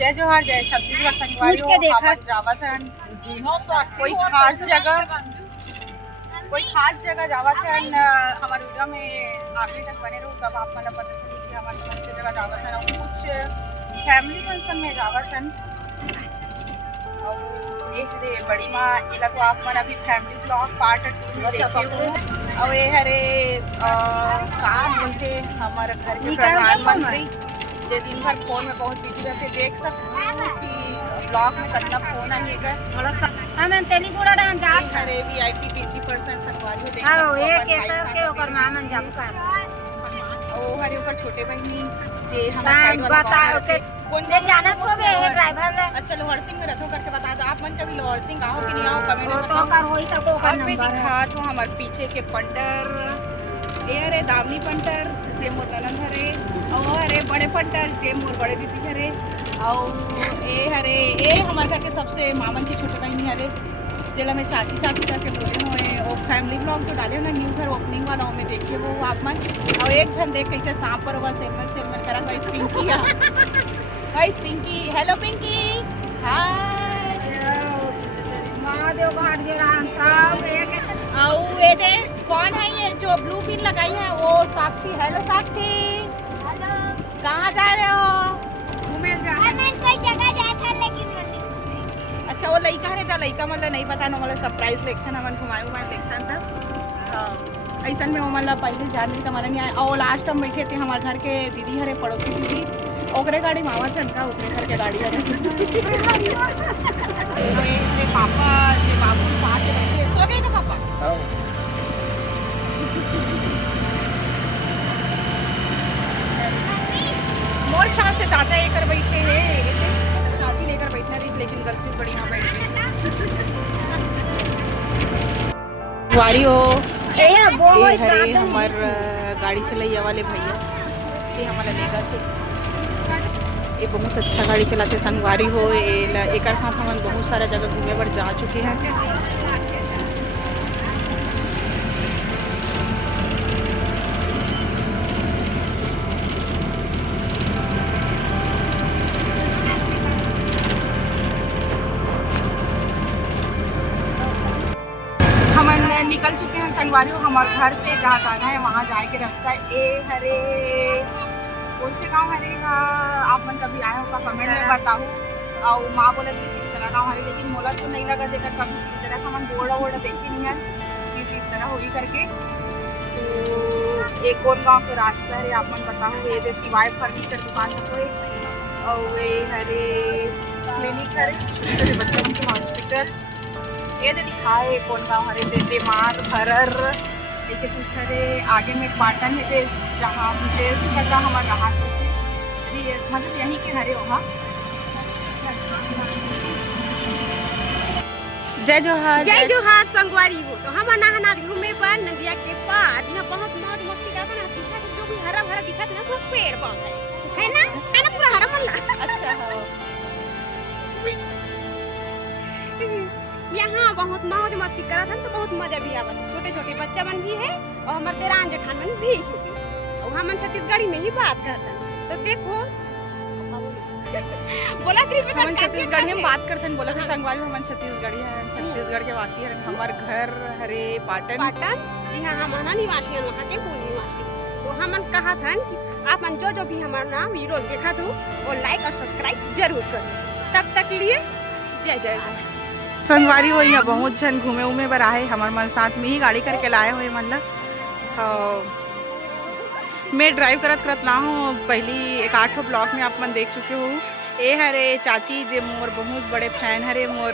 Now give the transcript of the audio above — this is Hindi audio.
जय जोहार जय छत्तीसगढ़ संगवारी हो हमन जावत हन कोई खास जगह जावत हन। हमारे वीडियो में आखिरी तक बने रहो तब आप मतलब पता चली कि हमारे कौन सी जगह जावत हन और कुछ फैमिली फंक्शन में जावत हन। और ये हरे बड़ी माँ इला तो आप मन अभी फैमिली ब्लॉग पार्ट 2 में देखे हो। और ये हरे का बोलते हमारे घर के प्रधानमंत्री जे दिन भर फोन में बहुत बिजी रहते देख सकते हो कि ब्लॉग में कितना फोन आएगा। हमन तेलीगुड़ा डान जात हरे वीआईपी पीजी पर्सन संगवारी हो देख हां सकते हो। ये केसर के ओकर मामन जाबू का ओ हरे ऊपर छोटे बहनी जे हमारे साइड वाला बताओ के कौन ले जाना तो बे ये ड्राइवर ले। अच्छा लोहर सिंह में रथो करके बता दो आप मन कभी लोहर सिंह आओ कि नहीं आओ कमेंट में तो कर होई त को का नंबर नंबर दिखा तो हमारे पीछे के पंटर ये हरे दामनी पंटर जे मोर ननद हरे और हरे बड़े पंटर जे मोर बड़े दीदी हरे और ये हरे ये हमारे घर के सबसे मामन की छोटे बहनी हरे जिला में चाची चाची करके बोले हुए और फैमिली ब्लॉग जो डाले ना न्यू घर ओपनिंग वाला में देखिए वो आप मन और एक जन देख कैसे सांप पर हुआ सेलमन करा भाई पिंकी भाई पिंकी हेलो पिंकी हाय महादेव घाट गे राम तब एक और ये दे कौन है ये जो ब्लू पिन लगाई है वो साक्षी हेलो साक्षी हेलो कहाँ जा रहे हो घूमे जा मैं कोई जगह जात है लेकिन अच्छा वो लड़का है था लड़का मतलब नहीं पता ना मतलब सरप्राइज लेखन हमन घुमाए लेखन था हां ऐसा में वो मतलब पहले जान रही था नहीं आया और लास्ट हम बैठे थे हमारे घर के दीदी हरे पड़ोसी दीदी ओकरे गाड़ी मावा थे उनका ओकरे घर के गाड़ी हरे मेरे पापा जे बाबू पा के बैठे सो गए ना पापा हां मोर ख्याल से चाचा लेकर बैठे हैं चाची लेकर बैठना रही लेकिन गलती से बड़ी ना बैठ गई वारी हो ये हरे हमार गाड़ी चलैया वाले भैया जी हमारा लेकर थे ये बहुत अच्छा गाड़ी चलाते संगवारी हो एक साथ हम बहुत सारा जगह घूमे पर जा चुके हैं। निकल चुके हैं संगवारी हमारे घर से जहाँ जाना है वहाँ जाए के रास्ता ए हरे कौन से गाँव हरे आप मन कभी आए होगा कमेंट में बताओ। और माँ बोले कि सिलतरा गाँव हरे लेकिन मोला तो नहीं लगा देखकर कभी सिलतरा का मन बोर्ड वोर्ड देखे नहीं है कि सिलतरा हो ही करके। तो एक कौन गाँव के रास्ता है आप मन बताओ। ये दे सिवाय फर्नीचर दुकान है कोई और ये हरे क्लिनिक है छोटे छोटे बच्चों के हॉस्पिटल ये तो दिखाए कौन गाँव हरे दे मार भरर ऐसे कुछ हरे आगे में पाटन है जहाँ देश का हमारा रहा मतलब यहीं के हरे वहाँ। जय जोहार संगवारी हो तो हम नहाना घूमे पर नदिया के पार यहाँ बहुत मौज मस्ती का बना दिखा जो भी हरा भरा दिखा ना वो पेड़ पौधे है ना पूरा हरा मल्ला अच्छा यहाँ बहुत मौज मस्ती करत हन तो बहुत मजा भी आवत छोटे छोटे बच्चा मन भी है और हमारे देरान जेठान मन भी और हम छत्तीसगढ़ी में ही बात करते हैं तो देखो बोला हम छत्तीसगढ़ी में बात करते हैं बोला संगवारी हम छत्तीसगढ़ी है छत्तीसगढ़ के वासी है हमारे घर हरे पाटन जी हाँ हम निवासी हैं वहाँ के मूल निवासी तो हम कहा था आप मन जो भी हमारा नाम वीडियो देखा तो वो लाइक और सब्सक्राइब जरूर करो। तब तक लिए जय जय संगवारी हो या बहुत जन घूमे उमे बर आए हमारे मन साथ में ही गाड़ी करके लाए हुए मतलब मैं ड्राइव करत ना हूँ पहली 8 ब्लॉक में आप मन देख चुके हो। ये हरे चाची जे मोर बहुत बड़े फैन हरे मोर